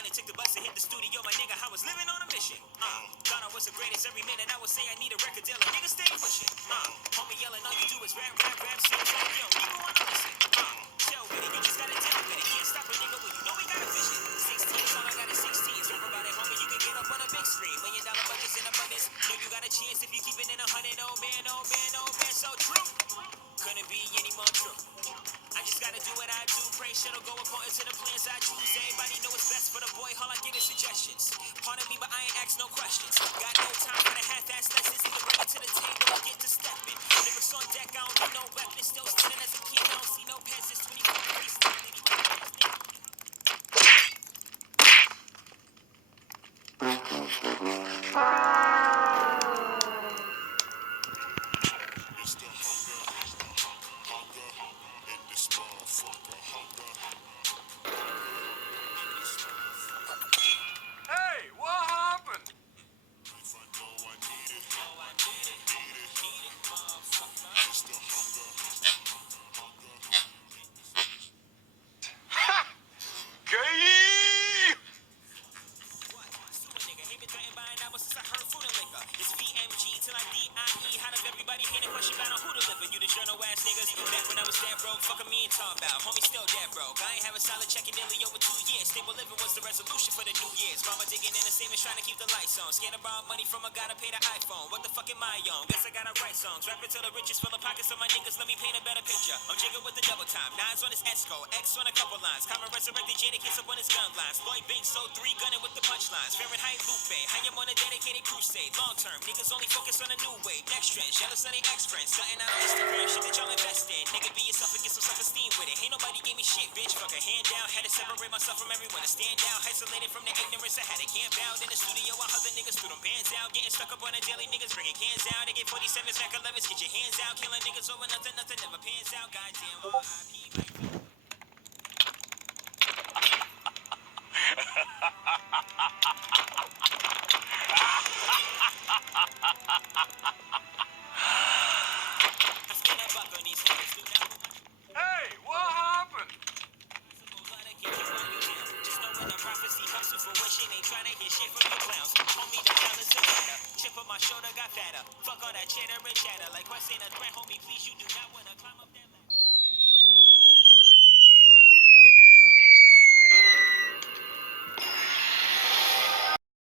morning, took the bus and hit the studio. My nigga, I was living on a mission. Thought I was the greatest every minute. I would say I need a record deal. Nigga, stay wishing. Homie yelling, all you do is rap, rap, rap. So it's like, yo, even when I listen. Chill with it, you just gotta deal with it. Can't stop a nigga when you know we got a vision. 16, all I got is 16. Rap about it, homie, you can get up on a big screen. $1 million budgets in abundance. Know you got a chance if you keep it in 100. Oh man, oh man, oh man, so true. Couldn't be any more true. I just gotta do what I do. Pray shit'll go according to the plans I choose. Everybody know what's best for the boy. All I get is suggestions. Pardon me, but I ain't ask no questions. Got no time for the half-ass lessons. Either bring it to the table or get to stepping. Lyrics on deck, I don't need no weapons. Still standing as a king. I don't see no peasants. 24 degrees. Hey, what happened? Ha! Gay! Since I heard food and liquor, it's VMG till I DIE. How does everybody hate a question about on who deliver? You the journal ass niggas. Back when I was that broke, fucking me and talk about. Homie still that broke. I ain't have a solid check in nearly over 2 years. Stable living was the resolution for the New Year's. Mama digging in the savings, trying to keep the lights on. Scared to borrow money from a guy to pay the iPhone. What the fuck am I on? Guess I gotta write songs. Rapping till the riches fill the pockets of my niggas. Let me paint a better picture. I'm jigging with the double time. Nines on his Esco, X on a couple lines. Common resurrected Jada kiss up on his gun lines. Lloyd Banks sold 3 gunning with the punchlines. Fahrenheit Lupe, I am on a dedicated crusade. Long term, niggas only focus on a new wave. Next trend, jealous of their ex-friends. Starting out on Instagram, shit that y'all invest in. Nigga, be yourself and get some self-esteem with it. Ain't nobody gave me shit, bitch. Fuck a hand down. Had to separate myself from everyone. To stand out, isolated from the ignorance. I had to camp out in the studio while other niggas threw them bands out. Getting stuck up on a daily, niggas bringing cans out. They get 47s, Mac 11s, get your hands out. Killing niggas over nothing, nothing never pans out. Goddamn, R.I.P. Hey, what happened? Just know when the prophecy comes to fruition, ain't trying to hear shit from you clowns. Homie, the colors are better. Chip on my shoulder got fatter. Fuck all that cheddar and chatter. Like West ain't a threat, homie, please, you do not